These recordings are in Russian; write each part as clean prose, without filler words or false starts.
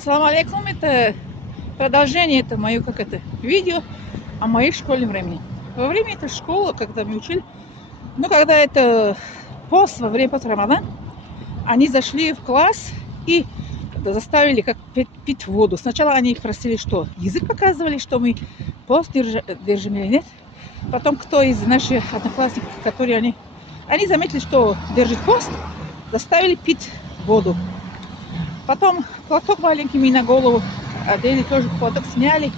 Ассаламу алейкум, это продолжение, это мое, как это, видео о моей школьном времени. Во время этой школы, когда мы учили, когда это во время пост Рамадан, они зашли в класс и заставили как пить воду. Сначала они их просили, что язык показывали, что мы пост держим или нет. Потом кто из наших одноклассников, которые они заметили, что держит пост, заставили пить воду. Потом платок маленький мне на голову одели, тоже платок сняли.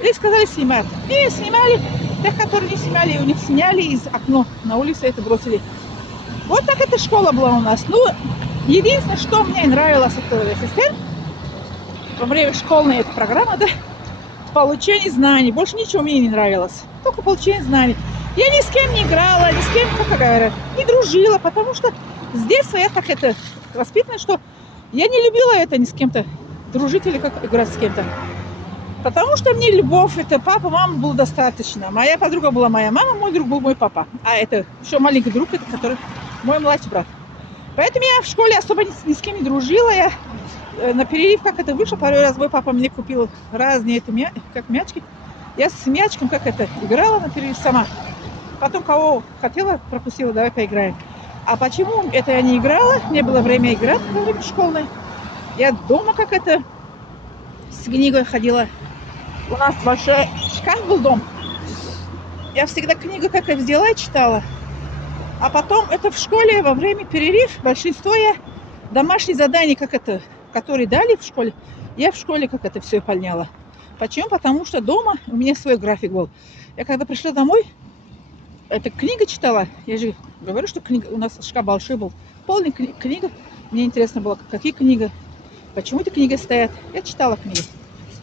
Или сказали снимать. И снимали. Тех, которые не снимали, у них сняли из окна на улице, это бросили. Вот так эта школа была у нас. Ну, единственное, что мне нравилось, это СССР, во время школьной этой программы, да, получение знаний. Больше ничего мне не нравилось. Только получение знаний. Я ни с кем не играла, ни с кем, как говорят, не дружила, потому что с детства я так это воспитана, что я не любила это ни с кем-то дружить или как играть с кем-то. Потому что мне любовь, это папа, мама было достаточно. Моя подруга была моя мама, мой друг был мой папа. А это еще маленький друг, это который мой младший брат. Поэтому я в школе особо ни с кем не дружила. Я на перерыв, как это вышло, пару раз мой папа мне купил разные как мячки. Я с мячиком как это играла на перерыв сама. Потом кого хотела, пропустила, давай поиграем. А почему это я не играла? Не было времени играть во время школьной. Я дома как это с книгой ходила. У нас большой шкаф был дом. Я всегда книгу как взяла и читала. А потом это в школе во время перерыв большинство я домашние задания, как это, которые дали в школе, я в школе как это все выполняла. Почему? Потому что дома у меня свой график был. Я когда пришла домой, эта книга читала. Я же говорю, что книга у нас шкаф большой был. Полная книга. Мне интересно было, какие книги, почему эти книги стоят. Я читала книги.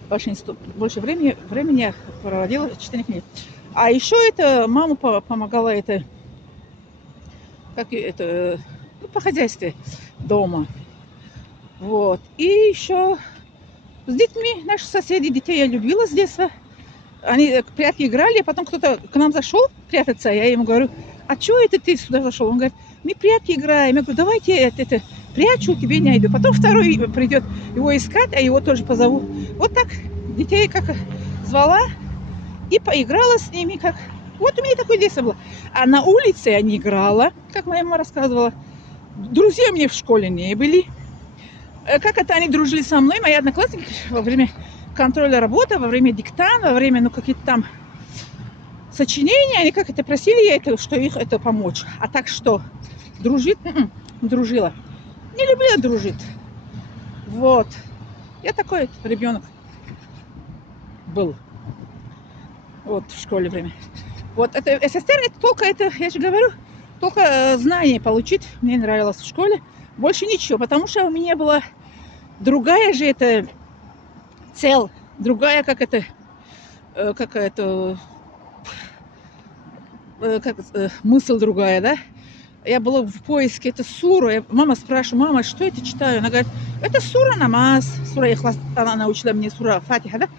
Больше времени я проводила чтение книг. А еще это мама помогала это, как это, по хозяйству дома. Вот. И еще с детьми, наши соседи, детей я любила с детства. Они прятки играли, а потом кто-то к нам зашел прятаться. Я ему говорю, а что это ты сюда зашел? Он говорит, мы прятки играем. Я говорю, давайте это прячу, тебе не найду. Потом второй придет его искать, а его тоже позову. Вот так детей как звала и поиграла с ними. Как... Вот у меня такое детство было. А на улице я не играла, как моя мама рассказывала. Друзья мне в школе не были. Как это они дружили со мной, мои одноклассники во время контроля работы, во время диктанта, во время, какие-то там сочинения, они как это просили я это, что их это помочь. А так что, дружить? Дружила. Не люблю дружить. Вот. Я такой ребенок был. Вот в школе время. Вот это СССР, это только это, я же говорю, только знания получить мне нравилось в школе. Больше ничего, потому что у меня была другая же это цель, другая как мысль другая, да? Я была в поиске, это сура. Мама спрашивает, мама, что это читаю? Она говорит, это сура намаз. Сура Ихлас, она научила мне сура Фатиха, да?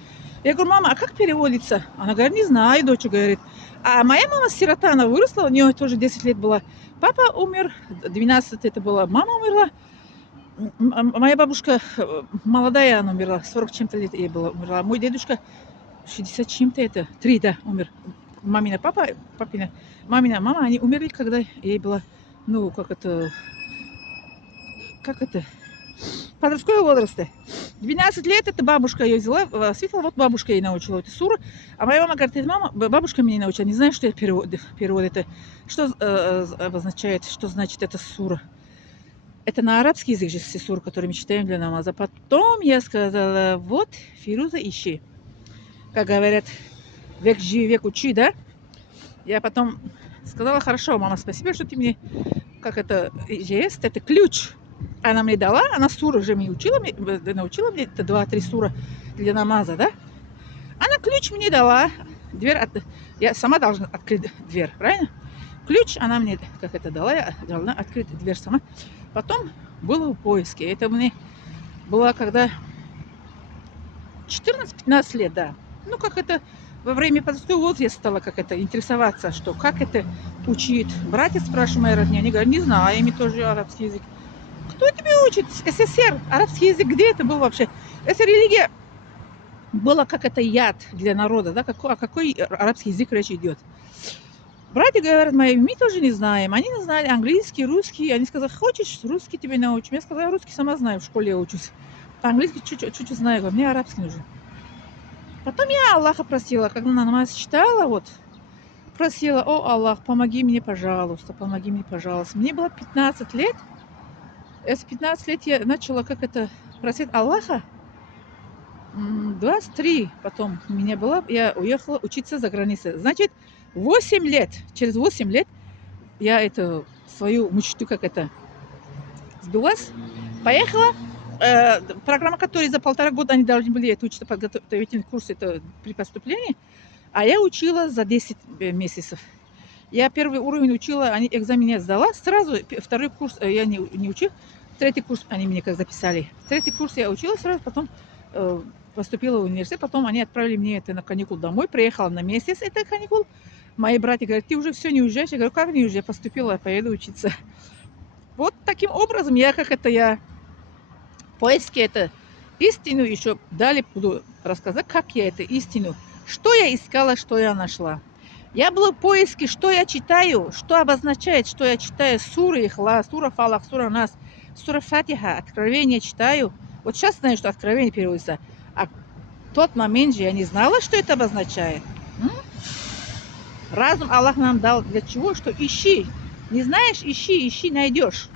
Я говорю, мама, а как переводится? Она говорит, не знаю, дочь говорит. А моя мама сирота, она выросла, у нее тоже 10 лет было. Папа умер, 12 это было, мама умерла. Моя бабушка молодая, она умерла, 40 чем-то лет ей было, умерла. Мой дедушка 60 чем-то это, 3, да, умер. Мамина мамина мама, они умерли, когда ей было, подросткового возраста. 12 лет это бабушка ее взяла, воспитывала, вот бабушка ей научила эту суру. А моя мама говорит, это бабушка меня научила, не знаю, что это перевод это, что обозначает, что значит эта сура. Это на арабский язык же все суры, которые мы читаем для намаза. Потом я сказала, вот, Фируза, ищи. Как говорят, век живи, век учи, да? Я потом сказала, хорошо, мама, спасибо, что ты мне, как это есть, это ключ. Она мне дала, она суру уже мне научила мне, это 2-3 сура для намаза, да? Она ключ мне дала, я сама должна открыть дверь, правильно? Ключ она мне, как это дала, я должна открыть дверь сама. Потом было в поиске. Это мне было когда 14-15 лет, да. Как это во время подросткового возраста я стала как это интересоваться, что как это учить. Братья спрашивают мои родни, они говорят, не знаю, ими тоже арабский язык. Кто тебе учит? СССР, арабский язык, где это был вообще? Эта религия была как это яд для народа, да? О какой арабский язык речь идет? Братья говорят, мои, мы тоже не знаем. Они не знали английский, русский. Они сказали, хочешь, русский тебе научим? Я сказала, я русский сама знаю, в школе я учусь. По-английски чуть-чуть знаю, говорю, мне арабский нужен. Потом я Аллаха просила, когда на намаз читала, вот, просила, о Аллах, помоги мне, пожалуйста, помоги мне, пожалуйста. Мне было 15 лет. С 15 лет я начала как это просить Аллаха. 23 потом у меня была, я уехала учиться за границей. Значит, 8 лет, через 8 лет я это свою мечту как это сбилась, поехала. Программа, которая за 1,5 года они должны были это учиться, подготовительный курс это при поступлении, а я учила за 10 месяцев. Я первый уровень учила, экзамен я сдала, сразу второй курс я не учила, третий курс они мне как записали. Третий курс я учила сразу, потом поступила в университет, потом они отправили мне это на каникул домой, приехала на месяц, это каникул. Мои братья говорят, ты уже все не уезжаешь? Я говорю, как не уезжаю? Я поступила, я поеду учиться. Вот таким образом я поиски это истину еще далее буду рассказать, как я это истину, что я искала, что я нашла. Я была в поиске, что я читаю, что обозначает, что я читаю. Сура Ихлас, сура Фалах, сура Нас, сура Фатиха, откровение читаю. Вот сейчас знаю, что откровение переводится. А в тот момент же я не знала, что это обозначает. Разум Аллах нам дал для чего? Что ищи. Не знаешь, ищи, найдешь.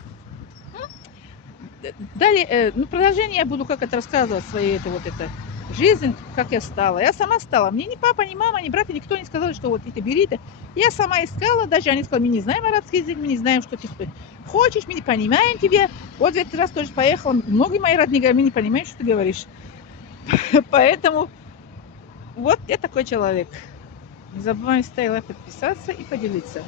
Далее, продолжение я буду как это рассказывать своей жизнь, как я стала. Я сама стала. Мне ни папа, ни мама, ни брат, никто не сказал, что вот это бери. Я сама искала, даже они сказали, мы не знаем арабский язык, мы не знаем, что ты хочешь, мы не понимаем тебя. Вот в этот раз тоже поехала. Многие мои родные говорят, мы не понимаем, что ты говоришь. Поэтому вот я такой человек. Не забываем ставить лайк, подписаться и поделиться.